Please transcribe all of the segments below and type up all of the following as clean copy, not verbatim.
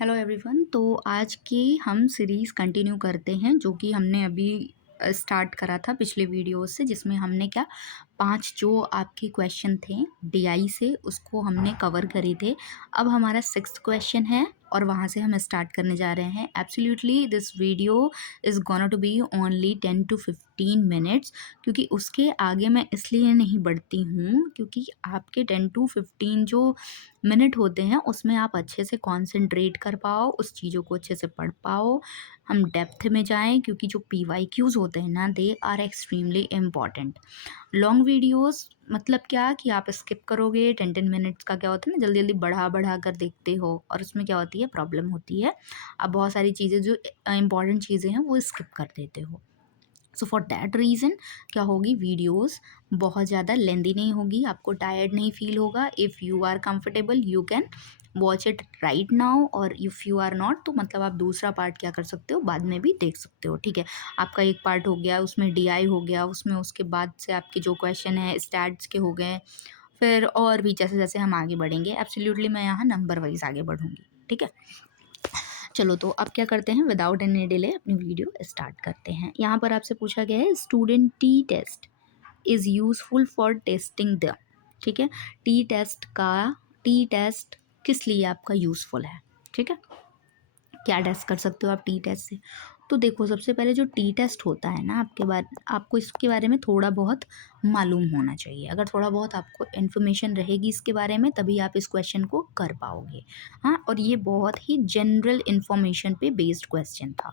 Hello everyone. तो आज की हम सीरीज़ कंटिन्यू करते हैं जो कि हमने अभी स्टार्ट करा था पिछले वीडियो से, जिसमें हमने क्या 5 जो आपके क्वेश्चन थे डीआई से उसको हमने कवर करे थे। अब हमारा 6th क्वेश्चन है और वहाँ से हम स्टार्ट करने जा रहे हैं। Absolutely this video is gonna to be only 10 to 15 minutes, क्योंकि उसके आगे मैं इसलिए नहीं बढ़ती हूँ क्योंकि आपके 10 to 15 जो मिनट होते हैं उसमें आप अच्छे से कॉन्सेंट्रेट कर पाओ, उस चीज़ों को अच्छे से पढ़ पाओ, हम डेप्थ में जाएँ, क्योंकि जो पीवाईक्यूज़ होते हैं ना they are extremely important. Long videos मतलब क्या कि आप स्किप करोगे, 10-10 मिनट्स का क्या होता है ना, जल्दी जल्दी बढ़ा बढ़ा कर देखते हो और उसमें क्या होती है, प्रॉब्लम होती है। आप बहुत सारी चीज़ें जो इंपॉर्टेंट चीज़ें हैं वो स्किप कर देते हो। सो फॉर दैट रीज़न क्या होगी, वीडियोस बहुत ज़्यादा लेंदी नहीं होगी, आपको टायर्ड नहीं फील होगा। If you are comfortable you can watch it right now, और इफ़ यू आर नॉट तो मतलब आप दूसरा पार्ट क्या कर सकते हो, बाद में भी देख सकते हो। ठीक है, आपका एक पार्ट हो गया, उसमें डीआई हो गया, उसमें उसके बाद से आपके जो क्वेश्चन है स्टैट्स के हो गए, फिर और भी जैसे जैसे हम आगे बढ़ेंगे। एब्सोल्युटली मैं यहाँ नंबर वाइज आगे बढ़ूँगी। ठीक है, चलो तो अब क्या करते हैं, विदाउट एनी डिले अपनी वीडियो स्टार्ट करते हैं। यहाँ पर आपसे पूछा गया है student T test is useful for testing the. ठीक है, टी टेस्ट किस लिए आपका यूज़फुल है। ठीक है, क्या टेस्ट कर सकते हो आप टी टेस्ट से। तो देखो, सबसे पहले जो टी टेस्ट होता है ना, आपको इसके बारे में थोड़ा बहुत मालूम होना चाहिए। अगर थोड़ा बहुत आपको इन्फॉर्मेशन रहेगी इसके बारे में तभी आप इस क्वेश्चन को कर पाओगे। हाँ, और ये बहुत ही जनरल इन्फॉर्मेशन पे बेस्ड क्वेश्चन था।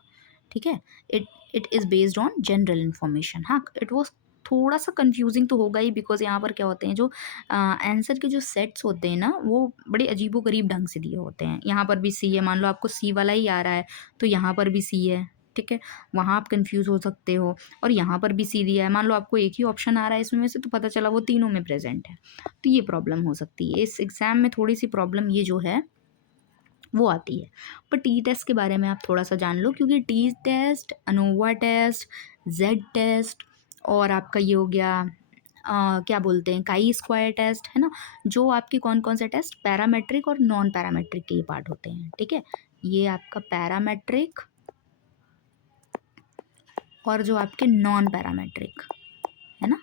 ठीक है, it it is based on general information. हाँ, इट वॉज थोड़ा सा कंफ्यूजिंग तो होगा ही, बिकॉज यहाँ पर क्या होते हैं, जो आंसर के जो सेट्स होते हैं ना वो बड़े अजीबोगरीब ढंग से दिए होते हैं। यहाँ पर भी सी है, मान लो आपको सी वाला ही आ रहा है तो यहाँ पर भी सी है। ठीक है, वहाँ आप कंफ्यूज हो सकते हो। और यहाँ पर भी सी दिया है, मान लो आपको एक ही ऑप्शन आ रहा है इसमें से तो पता चला वो तीनों में प्रेजेंट है, तो ये प्रॉब्लम हो सकती है। इस एग्ज़ाम में थोड़ी सी प्रॉब्लम ये जो है वो आती है। पर टी टेस्ट के बारे में आप थोड़ा सा जान लो, क्योंकि T test, ANOVA test, Z test और आपका ये हो गया क्या बोलते हैं, काई स्क्वायर टेस्ट, है ना। जो आपके कौन कौन से टेस्ट, पैरामेट्रिक और नॉन पैरामेट्रिक के ये पार्ट होते हैं। ठीक है, ये आपका पैरामेट्रिक और जो आपके नॉन पैरामेट्रिक है ना,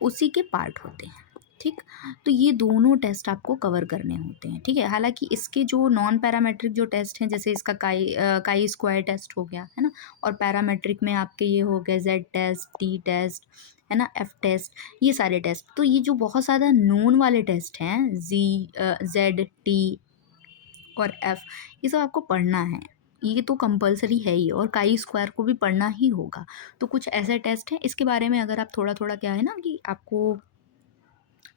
उसी के पार्ट होते हैं। ठीक, तो ये दोनों टेस्ट आपको कवर करने होते हैं। ठीक है, हालांकि इसके जो नॉन पैरामेट्रिक जो टेस्ट हैं, जैसे इसका काई स्क्वायर टेस्ट हो गया है ना, और पैरामेट्रिक में आपके ये हो गए जेड टेस्ट, टी टेस्ट, है ना, एफ टेस्ट, ये सारे टेस्ट। तो ये जो बहुत ज़्यादा नोन वाले टेस्ट हैं, जेड, टी और एफ, ये सब आपको पढ़ना है। ये तो कंपलसरी है ही, और काई स्क्वायर को भी पढ़ना ही होगा। तो कुछ ऐसे टेस्ट हैं, इसके बारे में अगर आप थोड़ा थोड़ा क्या है ना कि आपको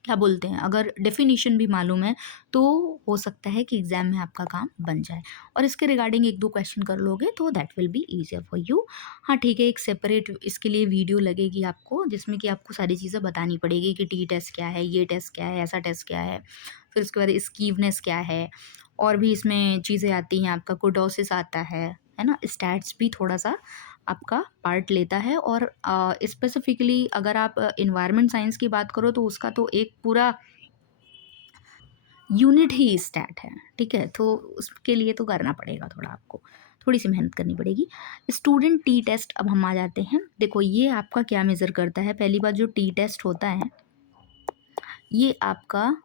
क्या बोलते हैं, अगर डेफिनेशन भी मालूम है तो हो सकता है कि एग्ज़ाम में आपका काम बन जाए, और इसके रिगार्डिंग एक दो क्वेश्चन कर लोगे तो that will be easier for you. हाँ ठीक है, एक सेपरेट इसके लिए वीडियो लगेगी आपको, जिसमें कि आपको सारी चीज़ें बतानी पड़ेगी कि टी टेस्ट क्या है, ये टेस्ट क्या है, ऐसा टेस्ट क्या है, फिर उसके बाद स्कीवनेस क्या है, और भी इसमें चीज़ें आती हैं, आपका कुर्टोसिस आता है ना, स्टैट्स भी थोड़ा सा आपका पार्ट लेता है। और स्पेसिफिकली अगर आप इन्वायरमेंट साइंस की बात करो तो उसका तो एक पूरा यूनिट ही स्टैट है। ठीक है, तो उसके लिए तो करना पड़ेगा, थोड़ा आपको थोड़ी सी मेहनत करनी पड़ेगी। स्टूडेंट टी टेस्ट, अब हम आ जाते हैं। देखो ये आपका क्या मेज़र करता है, पहली बात जो टी टेस्ट होता है ये आपका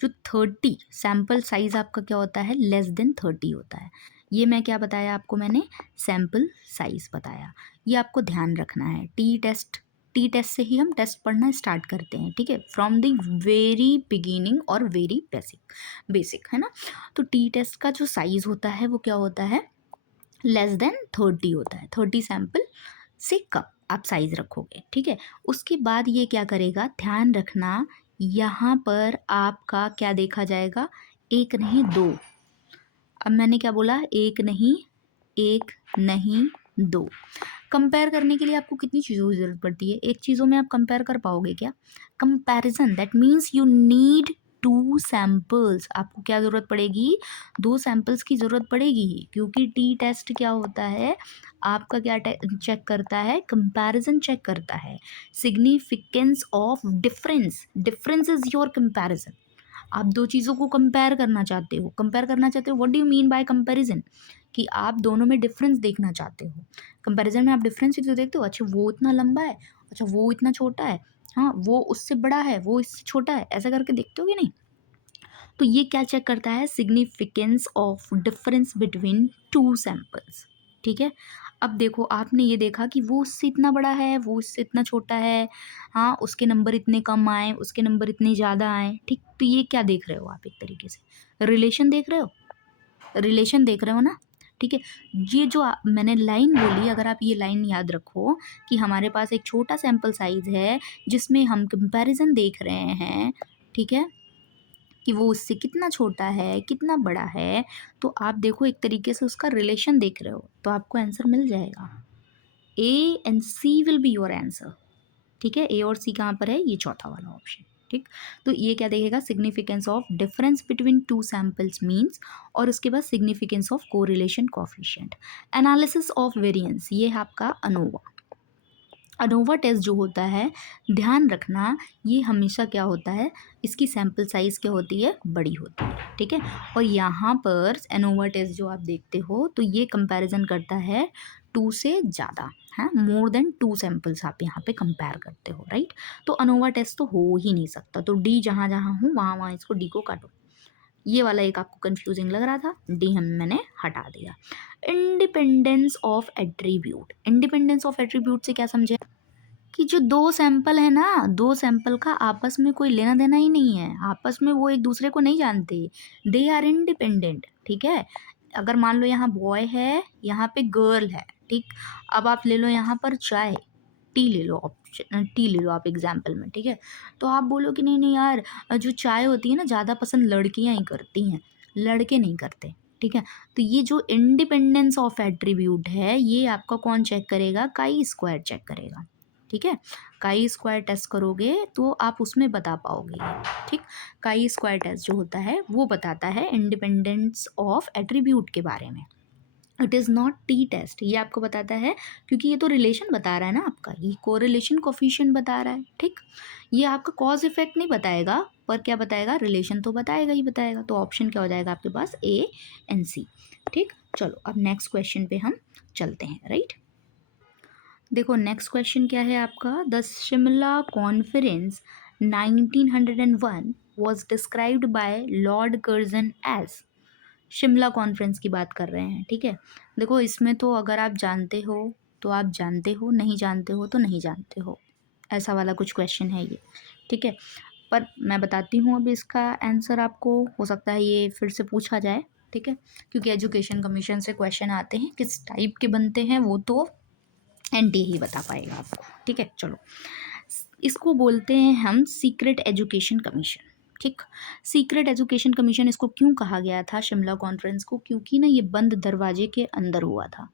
जो 30 सैम्पल साइज़ आपका क्या होता है, लेस देन 30 होता है। ये मैं क्या बताया आपको, मैंने सैम्पल साइज़ बताया। ये आपको ध्यान रखना है। टी टेस्ट से ही हम टेस्ट पढ़ना स्टार्ट करते हैं। ठीक है, फ्रॉम द वेरी बिगिनिंग और वेरी बेसिक, है ना। तो टी टेस्ट का जो साइज़ होता है वो क्या होता है, लेस देन 30 होता है। 30 सैम्पल से कम आप साइज़ रखोगे। ठीक है, उसके बाद ये क्या करेगा, ध्यान रखना, यहाँ पर आपका क्या देखा जाएगा, एक नहीं दो। अब मैंने क्या बोला, एक नहीं दो। कंपेयर करने के लिए आपको कितनी चीज़ों की ज़रूरत पड़ती है, एक चीज़ों में आप कंपेयर कर पाओगे क्या, comparison, that means you need 2 samples. आपको क्या ज़रूरत पड़ेगी, 2 सैम्पल्स की ज़रूरत पड़ेगी ही, क्योंकि टी टेस्ट क्या होता है, आपका क्या चेक करता है, कंपैरिजन चेक करता है, significance of difference, difference is your comparison. आप दो चीज़ों को कंपेयर करना चाहते हो। कंपेयर करना चाहते हो, what do you mean by comparison? कि आप दोनों में डिफरेंस देखना चाहते हो। कंपैरिजन में आप डिफरेंस ही तो देखते हो, अच्छा वो इतना लंबा है, अच्छा वो इतना छोटा है, हाँ वो उससे बड़ा है, वो इससे छोटा है, ऐसा करके देखते हो कि नहीं? तो ये क्या चेक करता है? Significance of difference between two samples. ठीक है, अब देखो आपने ये देखा कि वो उससे इतना बड़ा है, वो उससे इतना छोटा है, हाँ उसके नंबर इतने कम आए, उसके नंबर इतने ज़्यादा आए। ठीक, तो ये क्या देख रहे हो आप? एक तरीके से रिलेशन देख रहे हो, रिलेशन देख रहे हो ना? ठीक है, ये जो मैंने लाइन बोली, अगर आप ये लाइन याद रखो कि हमारे पास एक छोटा सैंपल साइज है जिसमें हम कंपैरिजन देख रहे हैं, ठीक है, कि वो उससे कितना छोटा है, कितना बड़ा है, तो आप देखो एक तरीके से उसका रिलेशन देख रहे हो, तो आपको आंसर मिल जाएगा। A and C will be your answer. ठीक है, ए और सी कहाँ पर है? ये चौथा वाला ऑप्शन। ठीक, तो ये क्या देखेगा? Significance of difference between two samples means, और उसके बाद significance of correlation coefficient. Analysis of variance, ये है आपका अनोवा। अनोवा टेस्ट जो होता है, ध्यान रखना, ये हमेशा क्या होता है, इसकी सैंपल साइज़ क्या होती है? बड़ी होती है। ठीक है, और यहाँ पर एनोवा टेस्ट जो आप देखते हो, तो ये कंपैरिजन करता है टू से ज़्यादा, है मोर देन टू सैंपल्स आप यहाँ पे कंपेयर करते हो, राइट? तो अनोवा टेस्ट तो हो ही नहीं सकता, तो डी जहाँ जहाँ हूँ वहाँ वहाँ इसको डी को काटो। ये वाला एक आपको कंफ्यूजिंग लग रहा था, डी हम मैंने हटा दिया। Independence of attribute, independence of attribute से क्या समझे? कि जो दो सैंपल है ना, दो सैंपल का आपस में कोई लेना देना ही नहीं है, आपस में वो एक दूसरे को नहीं जानते, दे आर इंडिपेंडेंट। ठीक है, अगर मान लो यहाँ बॉय है, यहाँ पे गर्ल है, ठीक, अब आप ले लो यहाँ पर चाय, टी ले लो, ऑप्शन टी ले लो आप एग्जाम्पल में, ठीक है, तो आप बोलो कि नहीं नहीं यार, जो चाय होती है ना ज़्यादा पसंद लड़कियाँ ही करती हैं, लड़के नहीं करते। ठीक है, तो ये जो इंडिपेंडेंस ऑफ एट्रीब्यूट है, ये आपका कौन चेक करेगा? काई स्क्वायर चेक करेगा। ठीक है, काई स्क्वायर टेस्ट करोगे तो आप उसमें बता पाओगे ये। ठीक, काई स्क्वायर टेस्ट जो होता है वो बताता है इंडिपेंडेंस ऑफ एट्रीब्यूट के बारे में। It is not T test, ये आपको बताता है क्योंकि ये तो रिलेशन बता रहा है ना आपका, ये कोरिलेशन कोफिशिएंट बता रहा है। ठीक, ये आपका कॉज इफेक्ट नहीं बताएगा, पर क्या बताएगा? रिलेशन तो बताएगा ही बताएगा। तो ऑप्शन क्या हो जाएगा आपके पास? ए एंड सी। ठीक, चलो अब नेक्स्ट क्वेश्चन पे हम चलते हैं, राइट? देखो नेक्स्ट क्वेश्चन क्या है आपका? The Shimla conference 1901 was described by Lord Curzon as. Shimla conference की बात कर रहे हैं, ठीक है। देखो इसमें तो अगर आप जानते हो तो आप जानते हो, नहीं जानते हो तो नहीं जानते हो, ऐसा वाला कुछ क्वेश्चन है ये, ठीक है। पर मैं बताती हूँ अब इसका आंसर आपको, हो सकता है ये फिर से पूछा जाए, ठीक है, क्योंकि एजुकेशन कमीशन से क्वेश्चन आते हैं, किस टाइप के बनते हैं वो तो एनटी ही बता पाएगा आपको, ठीक है। चलो, इसको बोलते हैं हम सीक्रेट एजुकेशन कमीशन। ठीक, सीक्रेट एजुकेशन कमीशन इसको क्यों कहा गया था शिमला कॉन्फ्रेंस को? क्योंकि ना ये बंद दरवाजे के अंदर हुआ था,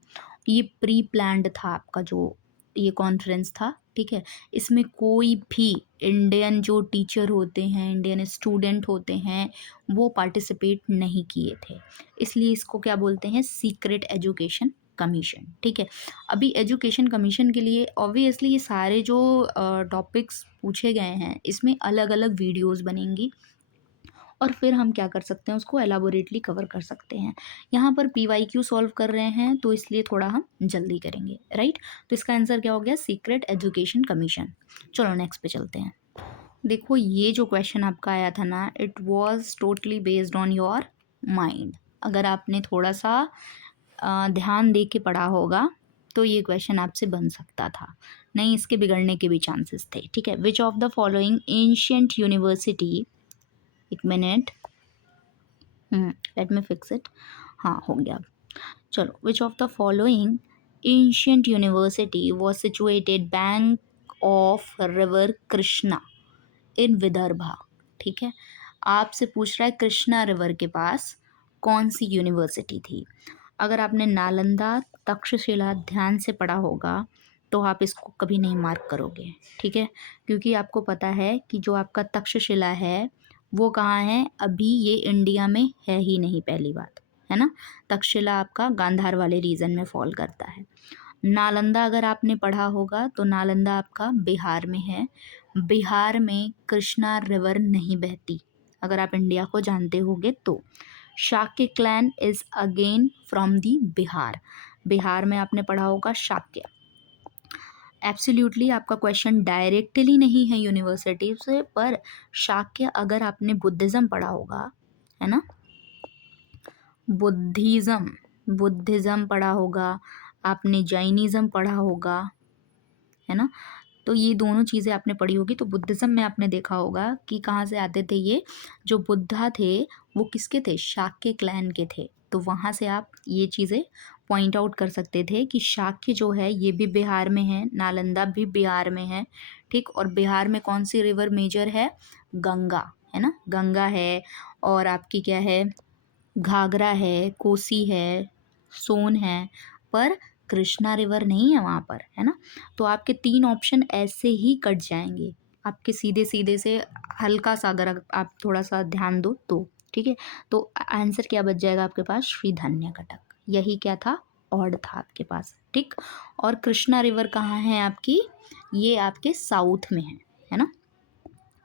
ये प्री प्लान्ड था आपका जो ये कॉन्फ्रेंस था, ठीक है। इसमें कोई भी इंडियन जो टीचर होते हैं, इंडियन स्टूडेंट होते हैं, वो पार्टिसिपेट नहीं किए थे, इसलिए इसको क्या बोलते हैं? Secret education commission. ठीक है, अभी एजुकेशन कमीशन के लिए ऑब्वियसली ये सारे जो टॉपिक्स पूछे गए हैं इसमें अलग अलग वीडियोस बनेंगी, और फिर हम क्या कर सकते हैं? उसको एलाबोरेटली कवर कर सकते हैं। यहाँ पर PYQ सॉल्व कर रहे हैं तो इसलिए थोड़ा हम जल्दी करेंगे, राइट? तो इसका आंसर क्या हो गया? Secret education commission. चलो नेक्स्ट पे चलते हैं। देखो ये जो क्वेश्चन आपका आया था ना, it was totally based on your mind. अगर आपने थोड़ा सा ध्यान दे के पढ़ा होगा तो ये क्वेश्चन आपसे बन सकता था, नहीं इसके बिगड़ने के भी चांसेस थे, ठीक है। Which of the following ancient university, एक मिनट, लेट मी फिक्स इट, हाँ हो गया। चलो, which of the following ancient university was situated bank of river Krishna in Vidarbha. ठीक है, आपसे पूछ रहा है कृष्णा रिवर के पास कौन सी यूनिवर्सिटी थी। अगर आपने नालंदा तक्षशिला ध्यान से पढ़ा होगा तो आप इसको कभी नहीं मार्क करोगे, ठीक है, क्योंकि आपको पता है कि जो आपका तक्षशिला है वो कहाँ है? अभी ये इंडिया में है ही नहीं, पहली बात है ना। तक्षशिला आपका गांधार वाले रीजन में फॉल करता है। नालंदा अगर आपने पढ़ा होगा तो नालंदा आपका बिहार में है, बिहार में कृष्णा रिवर नहीं बहती, अगर आप इंडिया को जानते होगे तो। Shakya clan is again from the Bihar. Bihar में आपने पढ़ा होगा शाक्य। एब्सोल्युटली आपका क्वेश्चन डायरेक्टली नहीं है यूनिवर्सिटी से, पर शाक्य अगर आपने बुद्धिज़्म पढ़ा होगा, है ना, बुद्धिज़्म पढ़ा होगा, आपने जैनिज़्म पढ़ा होगा, है ना, तो ये दोनों चीज़ें आपने पढ़ी होगी। तो बुद्धिज़्म में आपने देखा होगा कि कहाँ से आते थे ये जो बुद्धा थे, वो किसके थे, शाक्य क्लैन के थे। तो वहाँ से आप ये चीज़ें पॉइंट आउट कर सकते थे कि शाक्य जो है ये भी बिहार में है, नालंदा भी बिहार में है, ठीक। और बिहार में कौन सी रिवर मेजर है, गंगा, है ना, गंगा है, और आपकी क्या है, घाघरा है, कोसी है, सोन है, पर कृष्णा रिवर नहीं है वहाँ पर, है ना। तो आपके 3 ऑप्शन ऐसे ही कट जाएंगे आपके सीधे सीधे से, हल्का सा अगर आप थोड़ा सा ध्यान दो तो, ठीक है। तो आंसर क्या बच जाएगा आपके पास, श्री धन्य कटक। यही क्या था, ऑड था आपके पास, ठीक। और कृष्णा रिवर कहाँ है आपकी, ये आपके साउथ में है ना।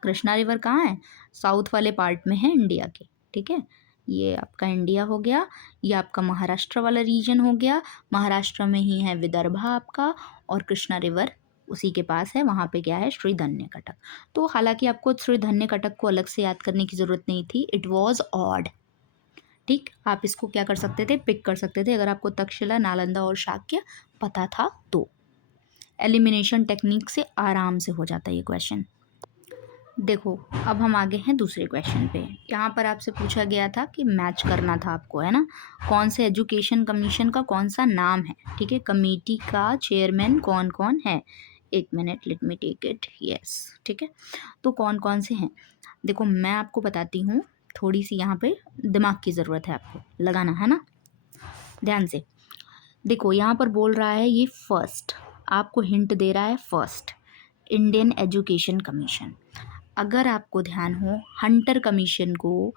कृष्णा रिवर कहाँ है, साउथ वाले पार्ट में है इंडिया के, ठीक है। ये आपका इंडिया हो गया, ये आपका महाराष्ट्र वाला रीजन हो गया, महाराष्ट्र में ही है विदर्भा आपका, और कृष्णा रिवर उसी के पास है, वहाँ पे क्या है, श्री धन्य कटक। तो हालांकि आपको श्री धन्य कटक को अलग से याद करने की ज़रूरत नहीं थी, इट वॉज ऑड, ठीक। आप इसको क्या कर सकते थे, पिक कर सकते थे अगर आपको तक्षशिला, नालंदा और शाक्य पता था तो। एलिमिनेशन टेक्निक से आराम से हो जाता है ये क्वेश्चन। देखो अब हम आगे हैं दूसरे क्वेश्चन पे। यहाँ पर आपसे पूछा गया था कि मैच करना था आपको, है ना, कौन से एजुकेशन कमीशन का कौन सा नाम है, ठीक है, कमेटी का चेयरमैन कौन कौन है। 1 minute, let me take it, yes, ठीक है। तो कौन कौन से हैं, देखो मैं आपको बताती हूँ, थोड़ी सी यहाँ पे दिमाग की ज़रूरत है आपको लगाना, है ना, ध्यान से। देखो यहाँ पर बोल रहा है ये फर्स्ट, आपको हिंट दे रहा है फर्स्ट, इंडियन एजुकेशन कमीशन। अगर आपको ध्यान हो, हंटर कमीशन को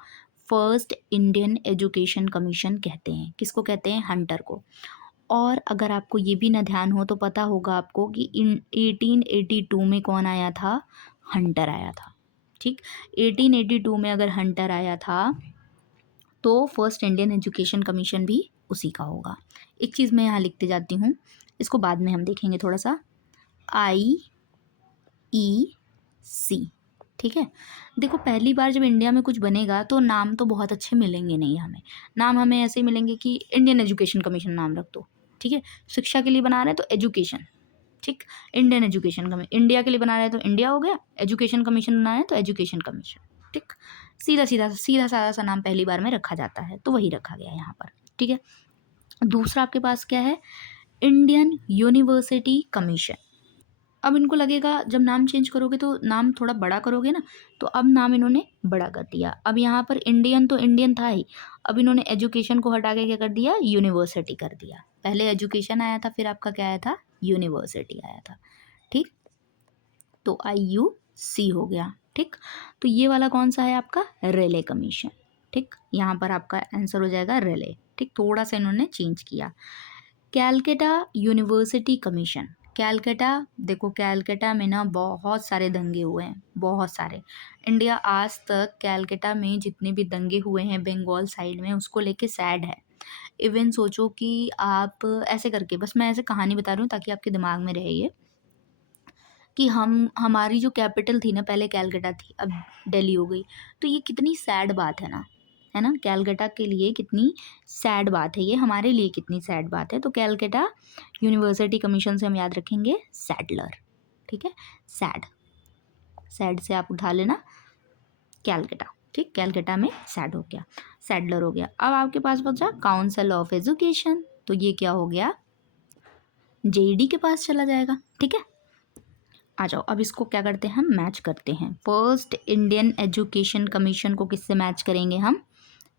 फर्स्ट इंडियन एजुकेशन कमीशन कहते हैं। किसको कहते हैं, हंटर को। और अगर आपको ये भी ना ध्यान हो तो पता होगा आपको कि इन 1882 में कौन आया था, हंटर आया था, ठीक। 1882 में अगर हंटर आया था तो फर्स्ट इंडियन एजुकेशन कमीशन भी उसी का होगा। एक चीज़ मैं यहाँ लिखते जाती हूँ, इसको बाद में हम देखेंगे थोड़ा सा, IEC, ठीक है। देखो पहली बार जब इंडिया में कुछ बनेगा तो नाम तो बहुत अच्छे मिलेंगे नहीं हमें, नाम हमें ऐसे मिलेंगे कि इंडियन एजुकेशन कमीशन नाम रख दो, ठीक है। शिक्षा के लिए बना रहे हैं तो एजुकेशन, ठीक। इंडियन एजुकेशन कमीशन, इंडिया के लिए बना रहे हैं तो इंडिया हो गया, एजुकेशन कमीशन बना रहे हैं तो एजुकेशन कमीशन, ठीक। सीधा सीधा सीधा साधा सा नाम पहली बार में रखा जाता है, तो वही रखा गया यहाँ पर, ठीक है। दूसरा आपके पास क्या है, इंडियन यूनिवर्सिटी कमीशन। अब इनको लगेगा जब नाम चेंज करोगे तो नाम थोड़ा बड़ा करोगे ना, तो अब नाम इन्होंने बड़ा कर दिया। अब यहाँ पर इंडियन तो इंडियन था ही, अब इन्होंने एजुकेशन को हटा के क्या कर दिया, यूनिवर्सिटी कर दिया। पहले एजुकेशन आया था, फिर आपका क्या आया था, यूनिवर्सिटी आया था, ठीक। तो IUC हो गया, ठीक। तो ये वाला कौन सा है आपका, रेले कमीशन, ठीक। यहाँ पर आपका आंसर हो जाएगा रेले, ठीक। थोड़ा सा इन्होंने चेंज किया। कैलकटा यूनिवर्सिटी कमीशन, कैलकटा, देखो कैलकटा में ना बहुत सारे दंगे हुए हैं, बहुत सारे। इंडिया आज तक कैलकटा में जितने भी दंगे हुए हैं बंगाल साइड में, उसको लेके सैड है। इवन सोचो कि आप ऐसे करके, बस मैं ऐसे कहानी बता रही हूँ ताकि आपके दिमाग में रहे ये, कि हमारी जो कैपिटल थी ना पहले कैलकटा थी, अब दिल्ली हो गई। तो ये कितनी सैड बात है ना, है ना, कैलकटा के लिए कितनी सैड बात है ये, हमारे लिए कितनी सैड बात है। तो कैलकटा यूनिवर्सिटी कमीशन से हम याद रखेंगे सैडलर, ठीक है। सैड, सैड से आप उठा लेना कैलकटा, ठीक। कैलकटा में सैड हो गया, सैडलर हो गया। अब आपके पास बचा काउंसिल ऑफ एजुकेशन, तो ये क्या हो गया, JED के पास चला जाएगा, ठीक है। आ जाओ अब इसको क्या करते हैं, हम मैच करते हैं। फर्स्ट इंडियन एजुकेशन कमीशन को किससे मैच करेंगे हम,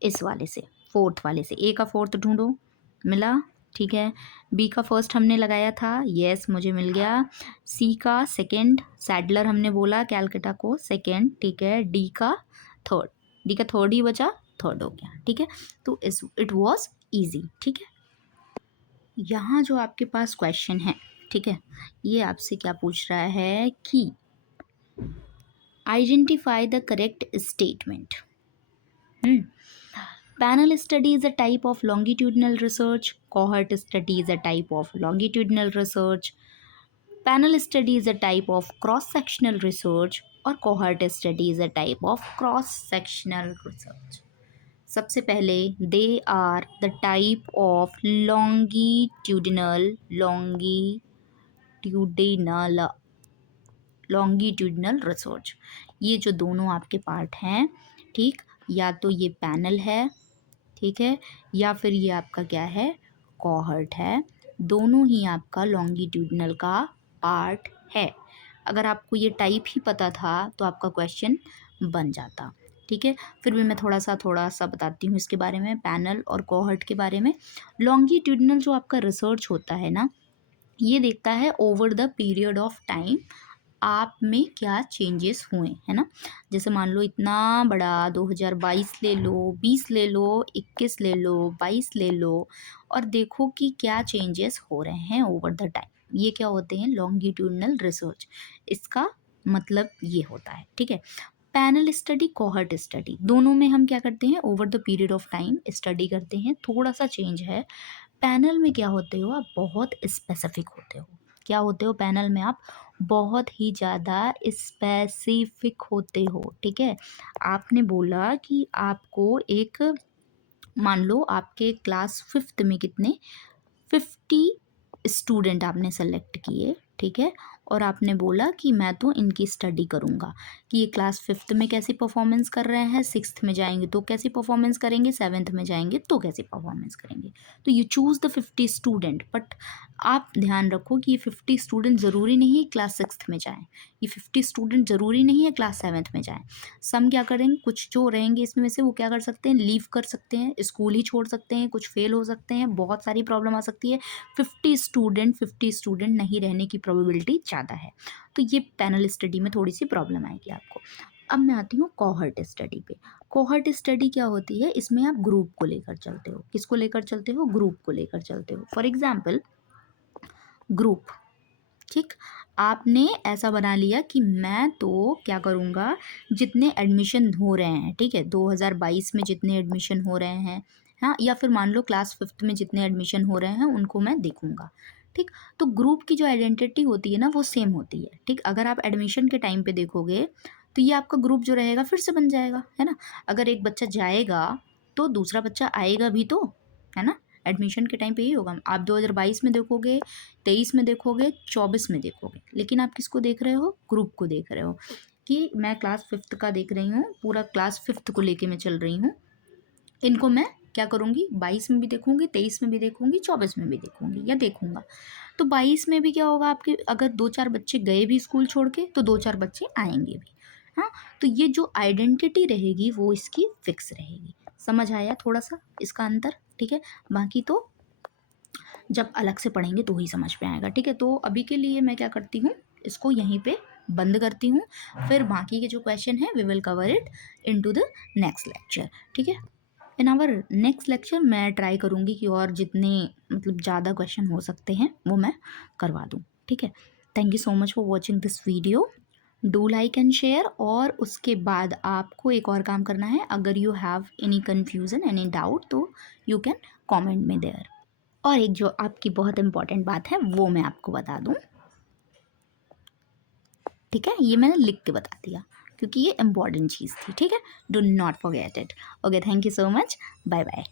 इस वाले से, फोर्थ वाले से। A का फोर्थ ढूंढो, मिला, ठीक है। B का फर्स्ट हमने लगाया था, यस मुझे मिल गया। C का सेकंड, सैडलर हमने बोला कैलकटा को सेकंड, ठीक है। D का थर्ड ही बचा, थर्ड हो गया, ठीक है। तो इट वॉज ईजी, ठीक है। यहाँ जो आपके पास क्वेश्चन है, ठीक है, ये आपसे क्या पूछ रहा है कि identify the correct statement, Panel study is a type of longitudinal research. Cohort study is a type of longitudinal research. Panel study is a type of cross-sectional research और cohort study is a type of cross-sectional research. सबसे पहले they are the type of longitudinal research. ये जो दोनों आपके part हैं, ठीक, या तो ये पैनल है, ठीक है, या फिर ये आपका क्या है, कॉहर्ट है. दोनों ही आपका लॉन्गिट्यूडनल का पार्ट है. अगर आपको ये टाइप ही पता था तो आपका क्वेश्चन बन जाता. ठीक है, फिर भी मैं थोड़ा सा बताती हूँ इसके बारे में, पैनल और कॉहर्ट के बारे में. लॉन्गिट्यूडनल जो आपका रिसर्च होता है ना, ये देखता है over the period of time आप में क्या चेंजेस हुए, है ना. जैसे मान लो इतना बड़ा 2022 ले लो, 20 ले लो, 21 ले लो, 22 ले लो, और देखो कि क्या चेंजेस हो रहे हैं ओवर द टाइम. ये क्या होते हैं, लॉन्गिट्यूडनल रिसर्च. इसका मतलब ये होता है. ठीक है, पैनल स्टडी, कोहर्ट स्टडी, दोनों में हम क्या करते हैं, over the period of time study करते हैं. थोड़ा सा चेंज है. पैनल में क्या होते हो आप, बहुत स्पेसिफिक होते हो. क्या होते हो पैनल में आप, बहुत ही ज़्यादा स्पेसिफिक होते हो. ठीक है, आपने बोला कि आपको एक, मान लो आपके क्लास 5th में कितने 50 स्टूडेंट आपने सेलेक्ट किए. ठीक है, और आपने बोला कि मैं तो इनकी स्टडी करूँगा कि ये क्लास 5th में कैसी परफॉर्मेंस कर रहे हैं, 6th में जाएंगे तो कैसी परफॉर्मेंस करेंगे, 7th में जाएंगे तो कैसी परफॉर्मेंस करेंगे. तो you choose the 50 student, but आप ध्यान रखो कि ये 50 स्टूडेंट ज़रूरी नहीं है क्लास 6th में जाएँ, ये 50 स्टूडेंट ज़रूरी नहीं है क्लास 7th में जाएँ. सम क्या करेंगे, कुछ जो रहेंगे इसमें से वो क्या कर सकते हैं, लीव कर सकते हैं, स्कूल ही छोड़ सकते हैं, कुछ फेल हो सकते हैं, बहुत सारी प्रॉब्लम आ सकती है. 50 स्टूडेंट नहीं रहने की प्रोबेबिलिटी ज़्यादा है. तो ये पैनल स्टडी में थोड़ी सी प्रॉब्लम आएगी आपको. अब मैं आती हूँ कोहर्ट स्टडी पे. कोहर्ट स्टडी क्या होती है, इसमें आप ग्रुप को लेकर चलते हो. किसको लेकर चलते हो, ग्रुप को लेकर चलते हो. फॉर एग्जाम्पल ग्रुप, ठीक, आपने ऐसा बना लिया कि मैं तो क्या करूँगा, जितने एडमिशन हो रहे हैं, ठीक है, 2022 में जितने एडमिशन हो रहे हैं, हाँ, या फिर मान लो क्लास 5th में जितने एडमिशन हो रहे हैं उनको मैं देखूँगा. ठीक, तो ग्रुप की जो आइडेंटिटी होती है ना वो सेम होती है. ठीक, अगर आप एडमिशन के टाइम पे देखोगे तो ये आपका ग्रुप जो रहेगा फिर से बन जाएगा, है ना. अगर एक बच्चा जाएगा तो दूसरा बच्चा आएगा भी तो, है ना. एडमिशन के टाइम पे ही होगा. आप 2022 में देखोगे, 23 में देखोगे, 24 में देखोगे, लेकिन आप किसको देख रहे हो, ग्रुप को देख रहे हो कि मैं क्लास 5th का देख रही हूँ, पूरा क्लास 5th को लेके मैं चल रही हूँ. इनको मैं क्या करूँगी, 22 में भी देखूँगी, 23 में भी देखूँगी, 24 में भी देखूँगी या देखूँगा. तो 22 में भी क्या होगा आपके, अगर 2-4 बच्चे गए भी स्कूल छोड़ के तो 2-4 बच्चे आएंगे भी. हाँ, तो ये जो आइडेंटिटी रहेगी वो इसकी फिक्स रहेगी. समझ आया थोड़ा सा इसका अंतर. ठीक है, बाकी तो जब अलग से पढ़ेंगे तो ही समझ में आएगा. ठीक है, तो अभी के लिए मैं क्या करती हूँ, इसको यहीं पे बंद करती हूँ. फिर बाकी के जो क्वेश्चन है we will cover it into the next lecture. ठीक है, इन आवर नेक्स्ट लेक्चर मैं ट्राई करूँगी कि और जितने मतलब ज़्यादा क्वेश्चन हो सकते हैं वो मैं करवा दूँ. ठीक है, thank you so much for watching this video. Do like and share. और उसके बाद आपको एक और काम करना है, अगर you have any confusion, any doubt, तो यू कैन कॉमेंट में देयर. और एक जो आपकी बहुत इंपॉर्टेंट बात है वो मैं आपको बता दूं. ठीक है, ये मैंने लिख के बता दिया क्योंकि ये इंपॉर्टेंट चीज़ थी. ठीक है, do not forget it. Okay, thank you so much, bye bye.